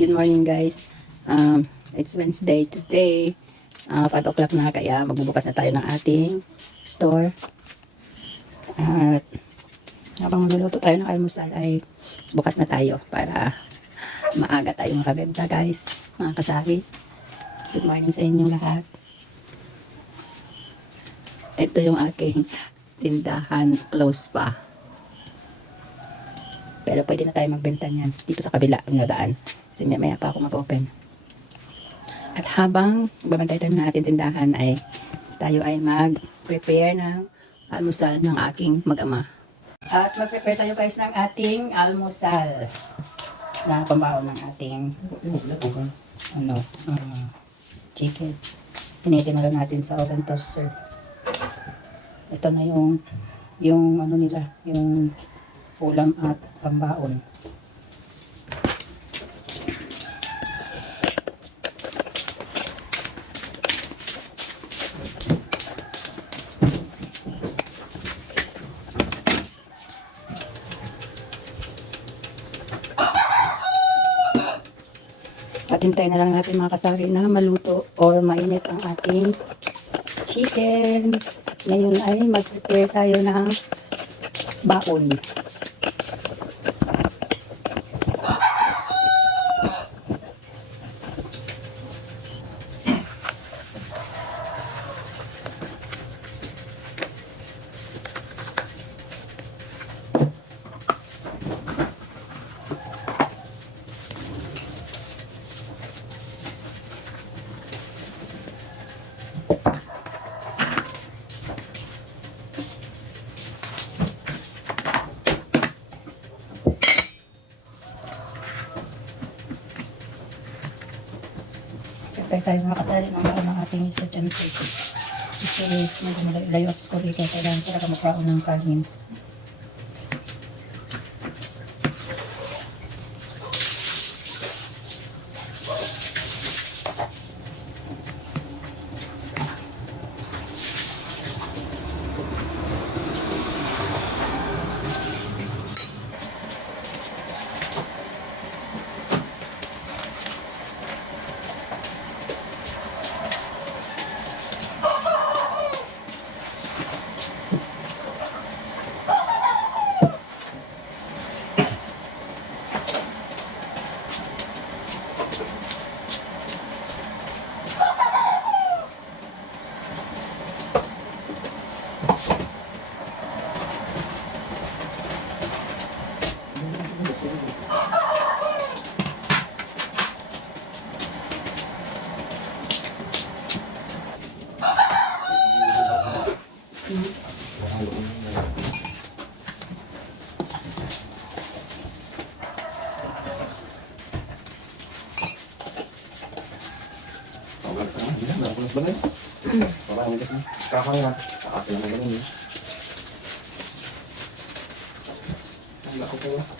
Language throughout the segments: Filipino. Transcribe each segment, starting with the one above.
Good morning guys. Um, it's Wednesday today. Uh, 5 o'clock na kaya magbubukas na tayo ng ating store. At habang magluluto tayo ng almusal ay bukas na tayo para maaga tayo makabenta guys. Mga kasabi. Good morning sa inyo lahat. Ito yung aking tindahan close pa. Pero pwede na tayo magbenta niyan dito sa kabila ang nadaan. Kasi may maya pa ako mag-open. At habang babantay tayo ng ating tindahan ay tayo ay mag-prepare ng almusal ng aking mag-ama. At mag-prepare tayo guys ng ating almusal na pambaon ng ating ano, ah, chicken. Pinitin na lang natin sa oven toaster. Ito na yung yung ano nila, yung ulam at pambaon. At hintayin na lang natin mga kasari na maluto or mainit ang ating chicken. Ngayon ay mag-prepare tayo ng baon. Tayo mga kasari ng mga ng ating isa dyan po. Kasi medyo malayo at score kaya kailangan talaga magkaroon ng kanin. bener orang itu sih kakak ya kakak yang ini enggak oke lah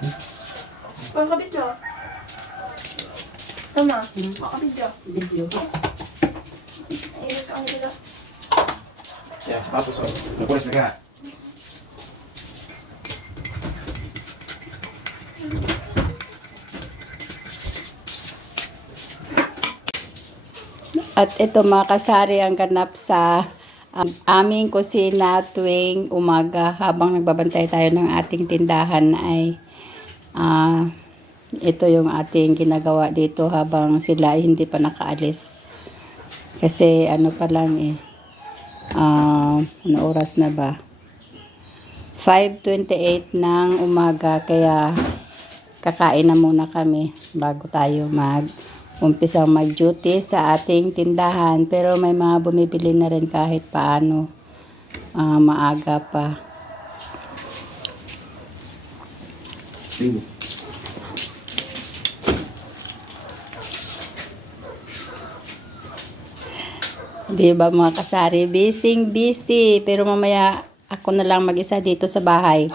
Makakabidyo. Tama. Makakabidyo. Video. Ayos ka ang nila. Kaya sa tapos, oh, na ka. At ito mga kasari ang ganap sa um, aming kusina tuwing umaga habang nagbabantay tayo ng ating tindahan ay ah, ito yung ating ginagawa dito habang sila hindi pa nakaalis. Kasi ano pa lang eh, ah, ano oras na ba? 5.28 ng umaga kaya kakain na muna kami bago tayo mag umpisang mag-duty sa ating tindahan pero may mga bumibili na rin kahit paano ah, maaga pa. Sino? Di ba mga kasari? Busy, busy. Pero mamaya ako na lang mag-isa dito sa bahay.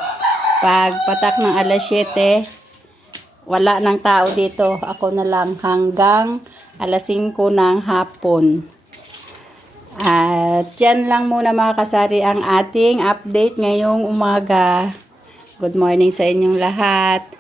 Pag patak ng alas 7, wala nang tao dito. Ako na lang hanggang alas 5 ng hapon. At yan lang muna mga kasari ang ating update ngayong umaga. Good morning sa inyong lahat.